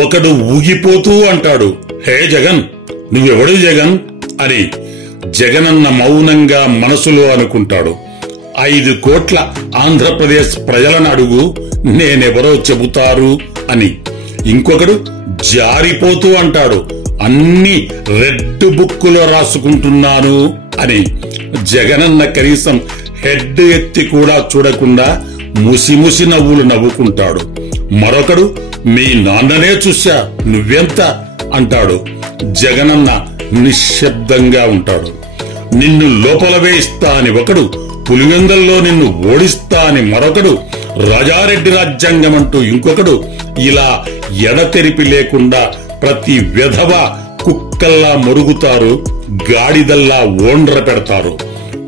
ఒకడు ఊగిపోతూ అంటాడు, హే జగన్, నువ్వెవడు జగన్ అని. జగనన్న మౌనంగా మనసులో అనుకుంటాడు, 5 కోట్ల ఆంధ్రప్రదేశ్ ప్రజలను అడుగు, నేనెవరో చెబుతారు అని. ఇంకొకడు జారిపోతూ అంటాడు, అన్ని రెడ్ బుక్కులో రాసుకుంటున్నాను అని. జగనన్న కనీసం హెడ్ ఎత్తి కూడా చూడకుండా ముసిముసి నవ్వులు నవ్వుకుంటాడు. మరొకడు, మీ నాన్ననే చూశా, నువ్వెంత అంటాడు. జగనన్న నిశ్శబ్దంగా ఉంటాడు. నిన్ను లోపల వేయిస్తా అని ఒకడు, పులివెందల్లో నిన్ను ఓడిస్తా అని మరొకడు, రాజారెడ్డి రాజ్యాంగం అంటూ ఇంకొకడు, ఇలా ఎడతెరిపి లేకుండా ప్రతి వెధవ కుక్కల్లా మొరుగుతారు, గాడిదల్లా ఓండ్ర పెడతారు.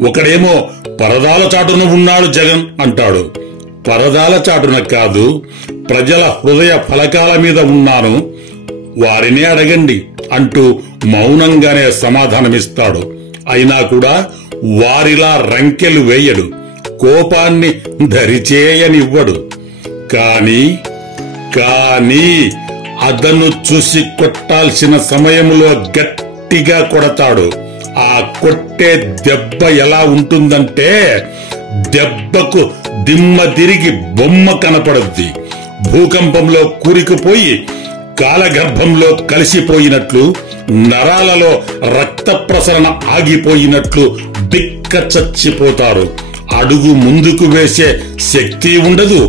ఒకడేమో పరదాల చాటున ఉన్నాడు జగన్ అంటాడు. పరదాల చాటున కాదు, ప్రజల హృదయ ఫలకాల మీద ఉన్నాను, వారినే అడగండి అంటూ మౌనంగానే సమాధానమిస్తాడు. అయినా కూడా వారిలా రంకెలు వేయడు, కోపాన్ని దరిచేయనివ్వడు. కానీ అదను చూసి కొట్టాల్సిన సమయంలో గట్టిగా కొడతాడు. ఆ కొట్టే దెబ్బ ఎలా ఉంటుందంటే, దెబ్బకు దిమ్మ తిరిగి బొమ్మ కనపడుద్ది. భూకంపంలో కూరికిపోయి కాలగర్భంలో కలిసిపోయినట్లు, నరాలలో రక్త ప్రసరణ ఆగిపోయినట్లు బిక్క చచ్చిపోతారు. అడుగు ముందుకు వేసే శక్తి ఉండదు,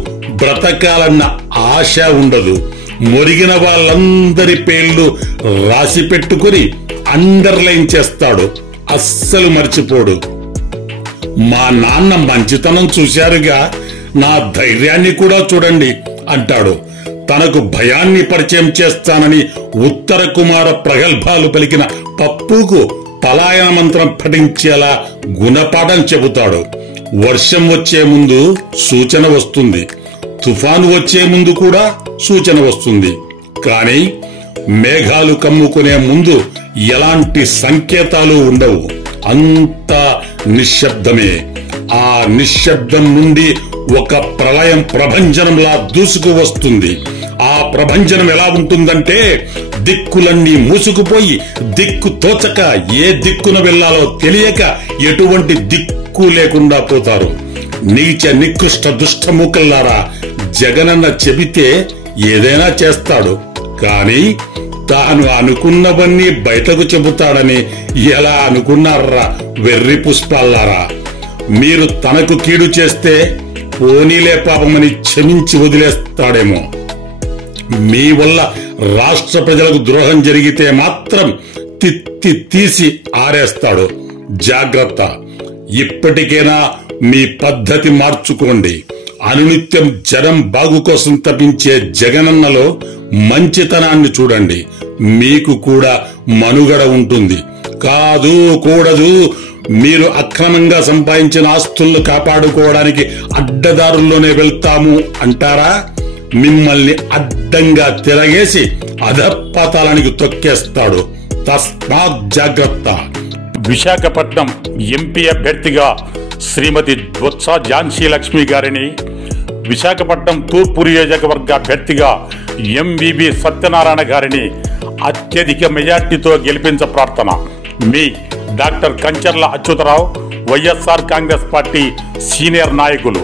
బ్రతకాలన్న ఆశ ఉండదు. మొరిగిన వాళ్ళందరి పేర్లు రాసి పెట్టుకుని అండర్లైన్ చేస్తాడు, అస్సలు మర్చిపోడు. మా నాన్న మంచితనం చూశారుగా, నా ధైర్యాన్ని కూడా చూడండి అంటాడు. తనకు భయాన్ని పరిచయం చేస్తానని ఉత్తర కుమార ప్రగల్భాలు పలికిన పప్పుకు పలాయన మంత్రం పఠించేలా గుణపాఠం చెబుతాడు. వర్షం వచ్చే ముందు సూచన వస్తుంది, తుఫాను వచ్చే ముందు కూడా సూచన వస్తుంది. కానీ మేఘాలు కమ్ముకునే ముందు ఎలాంటి సంకేతాలు ఉండవు, అంతా నిశ్శబ్దమే. ఆ నిశ్శబ్దం నుండి ఒక ప్రళయం ప్రభంజనంలా దూసుకు వస్తుంది. ఆ ప్రభంజనం ఎలా ఉంటుందంటే, దిక్కులన్నీ మూసుకుపోయి దిక్కు తోచక ఏ దిక్కున వెళ్లాలో తెలియక ఎటువంటి దిక్కు లేకుండా పోతారు. నీచ నికృష్ట దుష్టమూకల్లారా, జగనన్న చెబితే ఏదైనా చేస్తాడు, కానీ తాను అనుకున్నవన్నీ బయటకు చెబుతాడని ఎలా అనుకున్నారా వెర్రి పుష్పాల్లారా? మీరు తనకు కీడు చేస్తే పోనీలే పాపమని క్షమించి వదిలేస్తాడేమో. మీ వల్ల రాష్ట్ర ప్రజలకు ద్రోహం జరిగితే మాత్రం తిత్తి తీసి ఆరేస్తాడు. జాగ్రత్త, ఇప్పటికైనా మీ పద్ధతి మార్చుకోండి. అనునిత్యం జనం బాగు కోసం తప్పించే జగనన్నలో మంచితనాన్ని చూడండి, మీకు కూడా మనుగడ ఉంటుంది. కాదు కూడదు, మీరు అక్రమంగా సంపాదించిన ఆస్తులను కాపాడుకోవడానికి అడ్డదారుల్లోనే వెళ్తాము అంటారా? మిమ్మల్ని అడ్డంగా తిరగేసి అధపాతాళానికి తొక్కేస్తాడు. తస్మాత్ జాగ్రత్త. విశాఖపట్నం ఎంపీ అభ్యర్థిగా శ్రీమతి బొత్స ఝాన్సీ లక్ష్మి గారిని, విశాఖపట్నం తూర్పు నియోజకవర్గ అభ్యర్థిగా ఎంవిబి సత్యనారాయణ గారిని అత్యధిక మెజార్టీతో గెలిపించ ప్రార్థన. మీ doctor Kancharla Achyutarao, YSR Congress party senior నాయకులు.